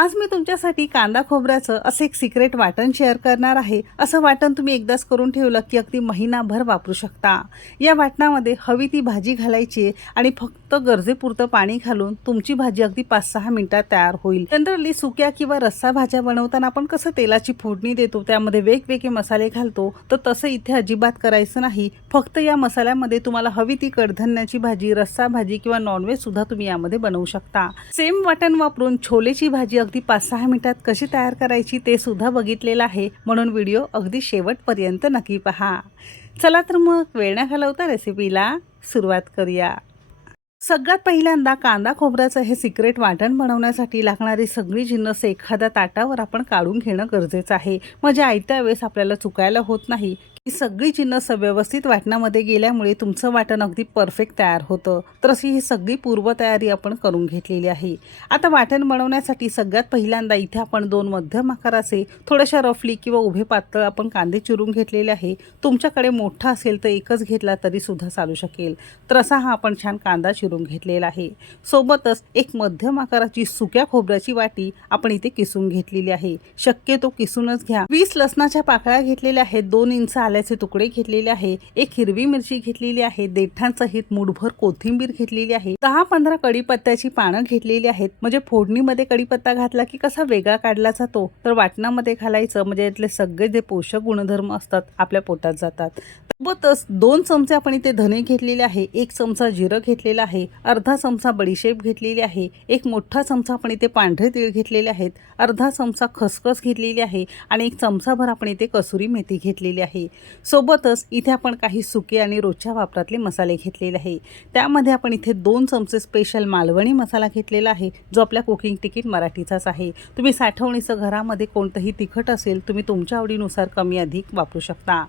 आज मी तुमच्यासाठी कांदा खोबऱ्याचं असं एक सिक्रेट वाटण शेअर करणार आहे. असं वाटण तुम्ही एकदाच करून ठेवलं की अगदी महिनाभर वापरू शकता. या वाटणामध्ये हवी ती भाजी घालायची आणि फक्त गरजेपुरतं पाणी घालून तुमची भाजी अगदी पाच सहा मिनिटात तयार होईल. जनरली सुक्या किंवा रस्सा भाज्या बनवताना आपण कसं तेलाची फोडणी देतो त्यामध्ये वेगवेगळे मसाले घालतो तर तसं इथे अजिबात करायचं नाही. फक्त या मसाल्यामध्ये तुम्हाला हवी ती कडधान्याची भाजी रस्सा भाजी किंवा नॉनव्हेज सुद्धा तुम्ही यामध्ये बनवू शकता. सेम वाटण वापरून छोलेची भाजी अगदी पाच सहा मिनिटात कशी तयार करायची ते सुद्धा बघितलेलं आहे. म्हणून व्हिडिओ अगदी शेवटपर्यंत नक्की पहा. चला तर मग वेळ न घालवता रेसिपीला सुरुवात करूया. सगळ्यात पहिल्यांदा कांदा खोबऱ्याचं हे सिक्रेट वाटण बनवण्यासाठी लागणारी सगळी जिन्नस एखाद्या ताटावर आपण काढून घेणं गरजेचं आहे. म्हणजे आयत्या वेळेस आपल्याला चुकायला होत नाही. ही सगळी जिन्नस व्यवस्थित वाटणामध्ये गेल्यामुळे तुमचं वाटण अगदी परफेक्ट तयार होतं. तर अशी ही सगळी पूर्वतयारी आपण करून घेतलेली आहे. आता वाटण बनवण्यासाठी सगळ्यात पहिल्यांदा इथे आपण दोन मध्यम आकाराचे थोड्याशा रफली किंवा उभे पातळ आपण कांदे चिरून घेतलेले आहे. तुमच्याकडे मोठा असेल तर एकच घेतला तरी सुद्धा चालू शकेल. तर असा हा आपण छान कांदा चिरून घेतलेला आहे. सोबतच एक मध्यम आकाराची सुक्या खोबऱ्याची वाटी आपण इथे किसून घेतलेली आहे. शक्यतो किसूनच घ्या. वीस लसणाच्या पाकळ्या घेतलेल्या आहेत. दोन इंच आल्याचे तुकडे घेतलेले आहे. एक हिरवी मिरची घेतलेली आहे. देठांसहित मुठभर कोथिंबीर घेतलेली आहे. दहा पंधरा कडीपत्त्याची पानं घेतलेली आहेत. म्हणजे फोडणीमध्ये कडीपत्ता घातला की कसा वेगळा काढला जातो? तर वाटणामध्ये घालायचं. म्हणजे यातले सगळे जे पोषक गुणधर्म असतात आपल्या पोटात जातात. सोबतच दोन चमचे आपण इथे धने घेतलेले आहे एक चमचा जिरं घेतलेला आहे अर्धा चमचा बडीशेप घेतलेली आहे एक मोठा चमचा आपण इथे पांढरे तीळ घेतलेले आहेत अर्धा चमचा खसखस घेतलेली आहे आणि एक चमचाभर आपण इथे कसुरी मेथी घेतलेली आहे. सोबतच इथे आपण काही सुके आणि रोजच्या वापरातले मसाले घेतलेले आहे. त्यामध्ये आपण इथे दोन चमचे स्पेशल मालवणी मसाला घेतलेला आहे जो आपल्या कुकिंग तिकीट मराठीचाच आहे. तुम्ही साठवणीचं घरामध्ये कोणतंही तिखट असेल तुम्ही तुमच्या आवडीनुसार कमी अधिक वापरू शकता.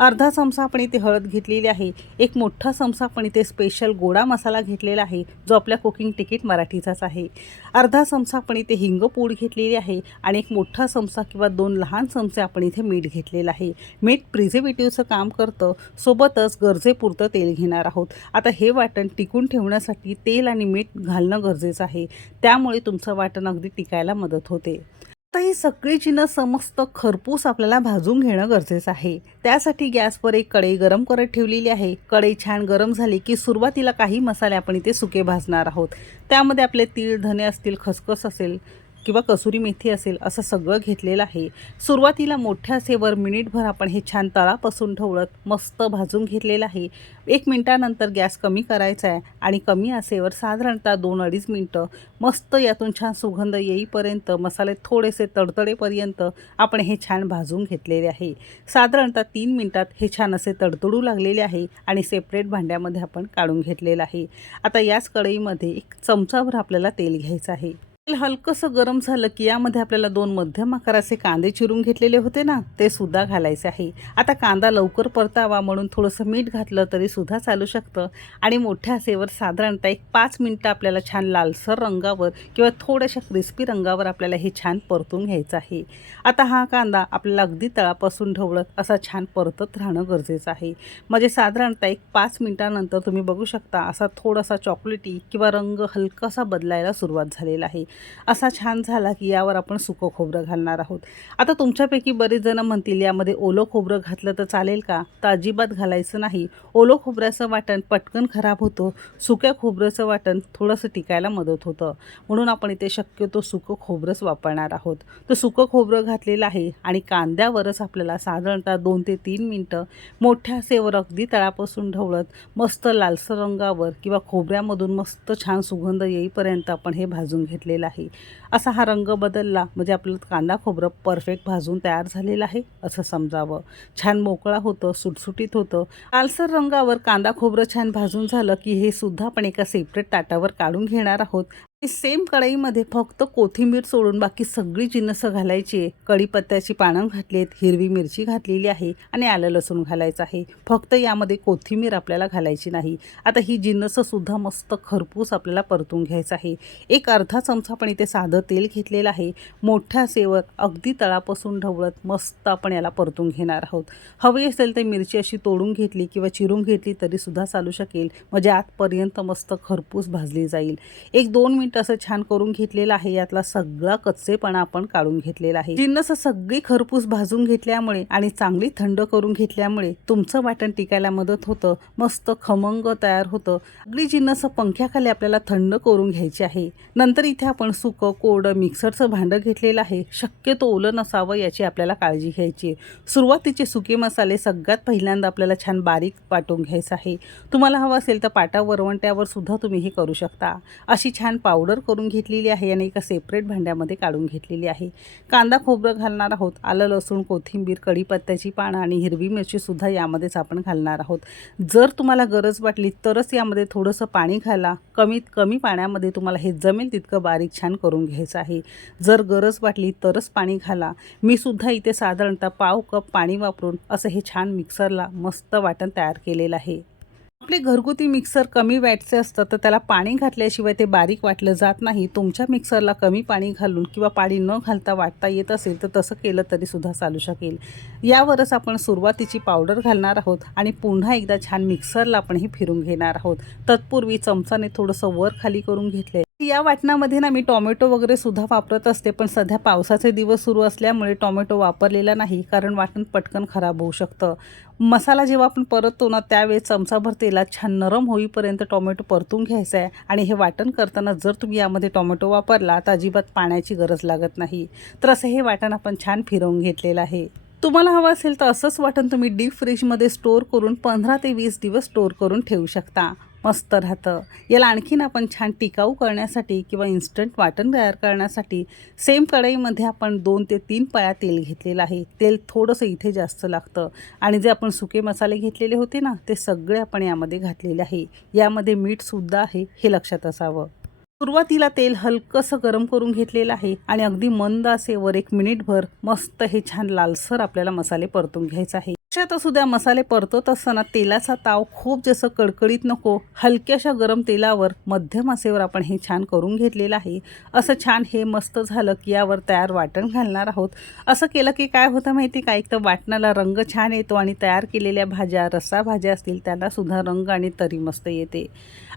अर्धा चमचा आपण इथे हळद घेतलेली आहे. एक मोठा चमचा आपण इथे स्पेशल गोडा मसाला घेतलेला आहे जो आपल्या कुकिंग तिकीट मराठीचाच आहे. अर्धा चमचा आपण इथे हिंग पूड घेतलेली आहे आणि एक मोठा चमचा किंवा दोन लहान चमचे आपण इथे मीठ घेतलेलं आहे. मीठ प्रिझर्वेटिव्हचं काम करतं सोबतच गरजेपुरतं तेल घेणार आहोत. आता हे वाटण टिकून ठेवण्यासाठी तेल आणि मीठ घालणं गरजेचं आहे. त्यामुळे तुमचं वाटण अगदी टिकायला मदत होते. आता ही सगळी चिन्ह समस्त खरपूस आपल्याला भाजून घेणं गरजेचं आहे. त्यासाठी गॅसवर एक कढई गरम करत ठेवलेली आहे. कढई छान गरम झाली की सुरुवातीला काही मसाले आपण इथे सुके भाजणार आहोत. त्यामध्ये आपले तीळ धने असतील खसखस असेल किंवा कसुरी मेथी असेल असं सगळं घेतलेलं आहे. सुरुवातीला मोठ्या सेवर मिनिटभर आपण हे छान तळापासून ठेवत मस्त भाजून घेतलेलं आहे. एक मिनटानंतर गॅस कमी करायचा आहे आणि कमी आसेवर साधारणतः दोन अडीच मिनटं मस्त यातून छान सुगंध येईपर्यंत मसाले थोडेसे तडतडेपर्यंत आपण हे छान भाजून घेतलेले आहे. साधारणतः तीन मिनटात हे छान असे तडतडू लागलेले आहे आणि सेपरेट भांड्यामध्ये आपण काढून घेतलेलं आहे. आता याच कढईमध्ये एक चमचाभर आपल्याला तेल घ्यायचं आहे. हलकंसं गरम झालं की यामध्ये आपल्याला दोन मध्यम आकाराचे कांदे चिरून घेतलेले होते ना ते सुद्धा घालायचे आहे. आता कांदा लवकर परतावा म्हणून थोडंसं मीठ घातलं तरी सुद्धा चालू शकतं. आणि मोठ्या आसेवर साधारणतः एक पाच मिनटं आपल्याला छान लालसर रंगावर किंवा थोड्याशा क्रिस्पी रंगावर आपल्याला हे छान परतून घ्यायचं आहे. आता हा कांदा आपल्याला अगदी तळापासून ढवळत असा छान परतत राहणं गरजेचं आहे. म्हणजे साधारणतः एक पाच मिनटानंतर तुम्ही बघू शकता असा थोडासा चॉकलेटी किंवा रंग हलकासा बदलायला सुरुवात झालेला आहे. असा छान झाला की यावर आपण सुकं खोबरं घालणार आहोत. आता तुमच्यापैकी बरेच जण म्हणतील यामध्ये ओलं खोबरं घातलं तर चालेल का? तर अजिबात घालायचं नाही. ओलं खोबऱ्याचं वाटण पटकन खराब होतं. सुक्या खोबऱ्याचं वाटण थोडंसं टिकायला मदत होतं. म्हणून आपण इथे शक्यतो सुकं खोबरंच वापरणार आहोत. तर सुकं खोबरं घातलेलं आहे आणि कांद्यावरच आपल्याला साधारणतः दोन ते तीन मिनटं मोठ्या सेवर अगदी तळापासून ढवळत मस्त लालसर रंगावर किंवा खोबऱ्यामधून मस्त छान सुगंध येईपर्यंत आपण हे भाजून घेतलेलं आहे. असा हा रंग बदलला म्हणजे आपलं कांदा खोबरं परफेक्ट भाजून तयार झालेलं आहे असं समजावं. छान मोकळा होतं सुटसुटीत होतं. लालसर रंगावर कांदा खोबरं छान भाजून झालं की हे सुद्धा आपण एका सेपरेट ताटावर काढून घेणार आहोत. सेम कढईमध्ये फक्त कोथिंबीर सोडून बाकी सगळी जिन्नसं घालायची आहे. कढीपत्त्याची पानं घातली आहेत हिरवी मिरची घातलेली आहे आणि आलं लसूण घालायचं आहे. फक्त यामध्ये कोथिंबीर आपल्याला घालायची नाही. आता ही जिन्नसं सुद्धा मस्त खरपूस आपल्याला परतून घ्यायचं आहे. एक अर्धा चमचा आपण इथे साधं तेल घेतलेलं आहे. मोठ्या सेवर अगदी तळापासून ढवळत मस्त आपण याला परतून घेणार आहोत. हवी असेल तर मिरची अशी तोडून घेतली किंवा चिरून घेतली तरीसुद्धा चालू शकेल. म्हणजे आतपर्यंत मस्त खरपूस भाजली जाईल. एक दोन मिनटं मीठ असं छान करून घेतलेलं आहे. यातला सगळा कच्चेपणा आपण काढून घेतलेला आहे. जिन्नस सगळी खरपूस भाजून घेतल्यामुळे आणि चांगली थंड करून घेतल्यामुळे तुमचं वाटण टिकायला मदत होतं. मस्त खमंग तयार होतं. सगळी जिन्नस पंख्याखाली आपल्याला थंड करून घ्यायची आहे. नंतर इथे आपण सुकं कोरडं मिक्सरचं भांडं घेतलेलं आहे. शक्यतो ओलं नसावं याची आपल्याला काळजी घ्यायची आहे. सुरुवातीचे सुके मसाले सगळ्यात पहिल्यांदा आपल्याला छान बारीक वाटून घ्यायचं आहे. तुम्हाला हवं असेल तर पाटा वरवंट्यावर सुद्धा तुम्ही हे करू शकता. अशी छान पावडर करून घेतलेली आहे आणि एका सेपरेट भांड्यामध्ये काढून घेतलेली आहे. कांदा खोबरं घालणार आहोत आलं लसूण कोथिंबीर कढीपत्त्याची पानं आणि हिरवी मिरचीसुद्धा यामध्येच आपण घालणार आहोत. जर तुम्हाला गरज वाटली तरच यामध्ये थोडंसं पाणी घाला. कमीत कमी पाण्यामध्ये तुम्हाला हे जमेल तितकं बारीक छान करून घ्यायचं आहे. जर गरज वाटली तरच पाणी घाला. मी सुद्धा इथे साधारणतः पाव कप पाणी वापरून असं हे छान मिक्सरला मस्त वाटण तयार केलेलं आहे. आपले घरगुती मिक्सर कमी वॅटचे असतं तर त्याला पाणी घातल्याशिवाय ते बारीक वाटलं जात नाही. तुमच्या मिक्सरला कमी पाणी घालून किंवा पाणी न घालता वाटता येत असेल तर तसं केलं तरी सुद्धा चालू शकेल. यावरच आपण सुरुवातीची पावडर घालणार आहोत आणि पुन्हा एकदा छान मिक्सरला आपण हे फिरून घेणार आहोत. तत्पूर्वी चमचाने थोडंसं वर खाली करून घेतलंय. या वाटणामध्ये ना मी टोमॅटो वगैरे सुद्धा वापरत असते पण सध्या पावसाचे दिवस सुरू असल्यामुळे टोमॅटो वापरलेला नाही कारण वाटण पटकन खराब होऊ शकतं. मसाला जेव्हा आपण परततो ना त्यावेळेस चमचाभर तेलात छान नरम होईपर्यंत टोमॅटो परतून घ्यायचा आहे. आणि हे वाटण करताना जर तुम्ही यामध्ये टोमॅटो वापरला तर अजिबात पाण्याची गरज लागत नाही. तर असं हे वाटण आपण छान फिरवून घेतलेलं आहे. तुम्हाला हवं असेल तर असंच वाटण तुम्ही डीप फ्रीजमध्ये स्टोअर करून पंधरा ते वीस दिवस स्टोअर करून ठेवू शकता. मस्त राहतं. याला आणखीन आपण छान टिकाऊ करण्यासाठी किंवा इन्स्टंट वाटण तयार करण्यासाठी सेम कढईमध्ये आपण दोन ते तीन पळ्या तेल घेतलेलं आहे. तेल थोडंसं इथे जास्त लागतं. आणि जे आपण सुके मसाले घेतलेले होते ना ते सगळे आपण यामध्ये घातलेले आहे. यामध्ये मीठसुद्धा आहे हे लक्षात असावं. सुरुवातीला तेल हलकंसं गरम करून घेतलेलं आहे आणि अगदी मंद असे वर एक मिनिटभर मस्त हे छान लालसर आपल्याला मसाले परतून घ्यायचं आहे. लक्षात असू द्या मसाले परतत असताना तेलाचा ताव खूप जसं कडकडीत नको हलक्याशा गरम तेलावर मध्यम आसेवर आपण हे छान करून घेतलेलं आहे. असं छान हे मस्त झालं की यावर तयार वाटण घालणार आहोत. असं केलं की काय होतं माहिती का? एक तर वाटणाला रंग छान येतो आणि तयार केलेल्या भाज्या रस्सा भाज्या असतील त्यालासुद्धा रंग आणि तरी मस्त येते.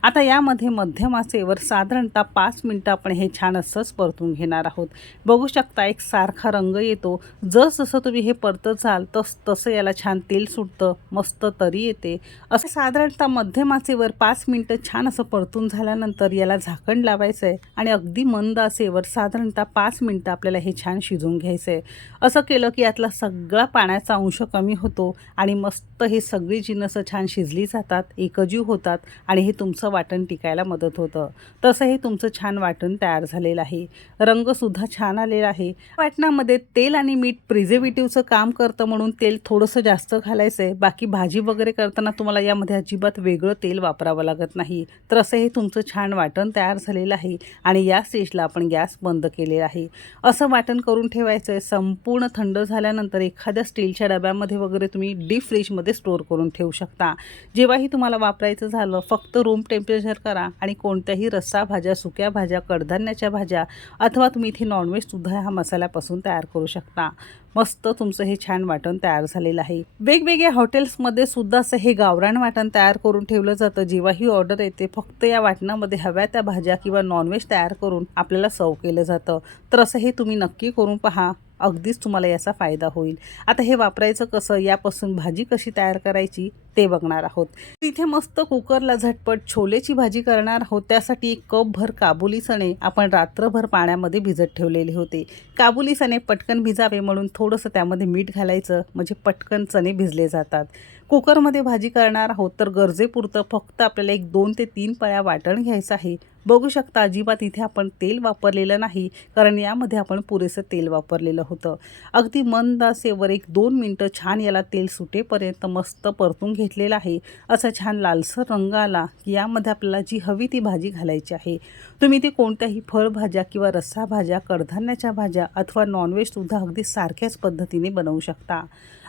आता यामध्ये मध्यम आचेवर साधारणतः पाच मिनटं आपण हे छान असंच परतून घेणार आहोत. बघू शकता एक सारखा रंग येतो. जसजसं तुम्ही हे परतत जाल तस तसं याला छान छान तेल सुटतं मस्त तरी येते. असं साधारणतः मध्यम आचेवर पाच मिनटं छान असं परतून झाल्यानंतर याला झाकण लावायचं आहे आणि अगदी मंद आचेवर साधारणतः पाच मिनटं आपल्याला हे छान शिजवून घ्यायचं आहे असं केलं की यातला सगळा पाण्याचा अंश कमी होतो आणि मस्त हे सगळी जिनसं छान शिजली जातात एकजीव होतात आणि हे तुमचं वाटण टिकायला मदत होतं. तसं हे तुमचं छान वाटण तयार झालेलं आहे. रंगसुद्धा छान आलेला आहे. वाटणामध्ये तेल आणि मीठ प्रिझर्वेटिव्हचं काम करतं म्हणून तेल थोडंसं जास्त घालायचं आहे बाकी भाजी वगैरे करताना तुम्हाला यामध्ये अजिबात वेगळं तेल वापरावं लागत नाही. तर असं हे तुमचं छान वाटण तयार झालेलं आहे आणि या स्टेजला आपण गॅस बंद केलेला आहे. असं वाटण करून ठेवायचं आहे संपूर्ण थंड झाल्यानंतर एखाद्या स्टीलच्या डब्यामध्ये वगैरे तुम्ही डीप फ्रीजमध्ये स्टोअर करून ठेवू शकता. जेव्हाही तुम्हाला वापरायचं झालं फक्त रूम टेम्परेचर करा आणि कोणत्याही रस्सा भाज्या सुक्या भाज्या कडधान्याच्या भाज्या अथवा तुम्ही इथे नॉनव्हेजसुद्धा ह्या मसाल्यापासून तयार करू शकता. मस्त तुमचं हे छान वाटण तयार झालेलं आहे. वेगवेगळ्या हॉटेल्समध्ये सुद्धा असं हे गावरान वाटण तयार करून ठेवलं जातं. जेव्हा ही ऑर्डर येते फक्त या वाटणामध्ये हव्या त्या भाज्या किंवा नॉनव्हेज तयार करून आपल्याला सर्व केलं जातं. तर असं हे तुम्ही नक्की करून पहा. अगदीच तुम्हाला याचा फायदा होईल. आता हे वापरायचं कसं? यापासून भाजी कशी तयार करायची? ते बघणार आहोत. इथे मस्त कुकरला झटपट छोलेची भाजी करणार आहोत. त्यासाठी एक कपभर काबुली चणे आपण रात्रभर पाण्यामध्ये भिजत ठेवलेले होते. काबुली सणे पटकन भिजावे म्हणून थोडंसं त्यामध्ये मीठ घालायचं म्हणजे पटकन चणे भिजले जातात. कुकरमध्ये भाजी करणार आहोत तर गरजेपुरतं फक्त आपल्याला एक दोन ते तीन पळ्या वाटण घ्यायचं आहे. बघू शकता अजिबात इथे आपण तेल वापरलेलं नाही कारण यामध्ये आपण पुरेसं तेल वापरलेलं होतं. अगदी मंद असेवर एक दोन मिनटं छान याला तेल सुटेपर्यंत मस्त परतून घेतलेला आहे. असा छान लालसर रंग आला की यामध्ये आपल्याला जी हवी ती भाजी घालायची आहे. तुम्ही ती कोणत्याही फळभाज्या किंवा रस्सा भाज्या कडधान्याच्या भाज्या अथवा नॉनव्हेजसुद्धा अगदी सारख्याच पद्धतीने बनवू शकता.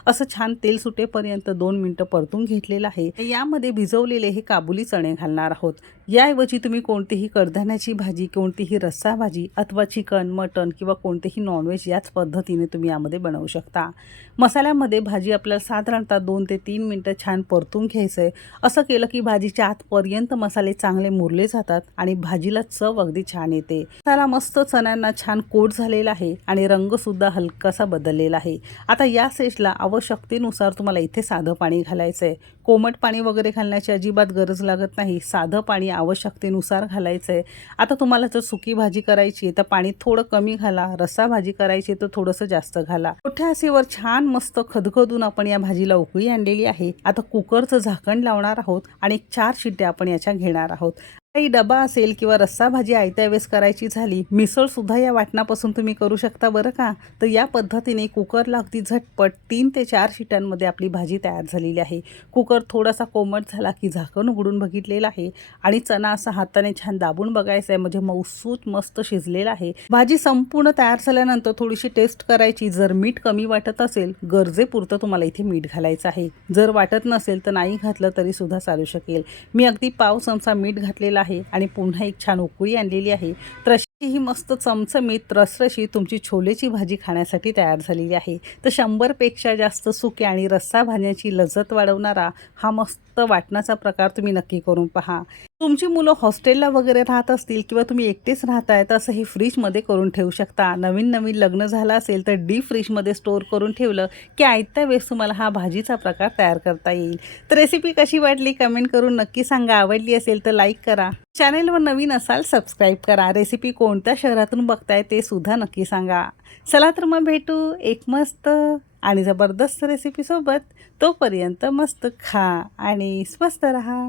असं छान तेल सुटेपर्यंत दोन मिनटं परतून घेतलेलं आहे. यामध्ये भिजवलेले हे काबुली चणे घालणार आहोत. याऐवजी तुम्ही कोणतीही कडधान्याची भाजी कोणतीही रस्सा भाजी अथवा चिकन मटन किंवा कोणतेही नॉनव्हेज याच पद्धतीने तुम्ही यामध्ये बनवू शकता. मसाल्यामध्ये भाजी आपल्याला साधारणतः दोन ते तीन मिनटं छान परतून घ्यायचं आहे असं केलं की भाजीच्या आतपर्यंत मसाले चांगले मुरले जातात आणि भाजीला चव अगदी छान येते. मसाला मस्त चण्यांना छान कोट झालेला आहे आणि रंगसुद्धा हलकासा बदललेला आहे. आता या सेजला आवश्यकतेनुसार तुम्हाला इथे साधं पाणी घालायचं आहे कोमट पाणी वगैरे घालण्याची अजिबात गरज लागत नाही. साधं पाणी आवश्यकतेनुसार घालायचं आहे आता तुम्हाला जर सुकी भाजी करायची आहे तर पाणी थोडं कमी घाला. रस्सा भाजी करायची तर थोडंसं जास्त घाला. मोठ्या आसेवर छान मस्त खदखदून आपण या भाजीला उकळी आणलेली आहे. आता कुकरचं झाकण लावणार आहोत आणि चार शिट्ट्या आपण याच्या घेणार आहोत. काही डबा असेल किंवा रस्सा भाजी आयत्या वेळेस करायची झाली मिसळ सुद्धा या वाटणापासून तुम्ही करू शकता बरं का? तर या पद्धतीने कुकरला अगदी झटपट तीन ते चार शिट्यांमध्ये आपली भाजी तयार झालेली आहे. कुकर थोडासा कोमट झाला की झाकण उघडून बघितलेला आहे आणि चणा असा हाताने छान दाबून बघायचा आहे म्हणजे मौसूत मस्त शिजलेला आहे. भाजी संपूर्ण तयार झाल्यानंतर थोडीशी टेस्ट करायची. जर मीठ कमी वाटत असेल गरजेपुरतं तुम्हाला इथे मीठ घालायचं आहे. जर वाटत नसेल तर नाही घातलं तरी सुद्धा चालू शकेल. मी अगदी पाव चमचा मीठ घातलेला आहे आणि पुन्हा एक छान उकळी आणलेली आहे. तर अशी ही मस्त चमचमीत रसरशी तुमची छोलेची भाजी खाण्यासाठी तयार झालेली आहे. तर शंभरपेक्षा जास्त सुके आणि रस्सा भाज्याची लजत वाढवणारा हा मस्त वाटणाचा प्रकार तुम्ही नक्की करून पहा. तुमची मुलं हॉस्टेलला वगैरे राहत असतील किंवा तुम्ही एकटेच राहताय तर असं हे फ्रीजमध्ये करून ठेवू शकता. नवीन नवीन लग्न झालं असेल तर डीप फ्रीजमध्ये स्टोअर करून ठेवलं की आयत्या वेळेस तुम्हाला हा भाजीचा प्रकार तयार करता येईल. तर रेसिपी कशी वाटली कमेंट करून नक्की सांगा. आवडली असेल तर लाईक करा. चॅनेलवर नवीन असाल सबस्क्राईब करा. रेसिपी कोणत्या शहरातून बघताय ते सुद्धा नक्की सांगा. चला तर मग भेटू एक मस्त आणि जबरदस्त रेसिपीसोबत तोपर्यंत मस्त खा आणि स्वस्त रहा.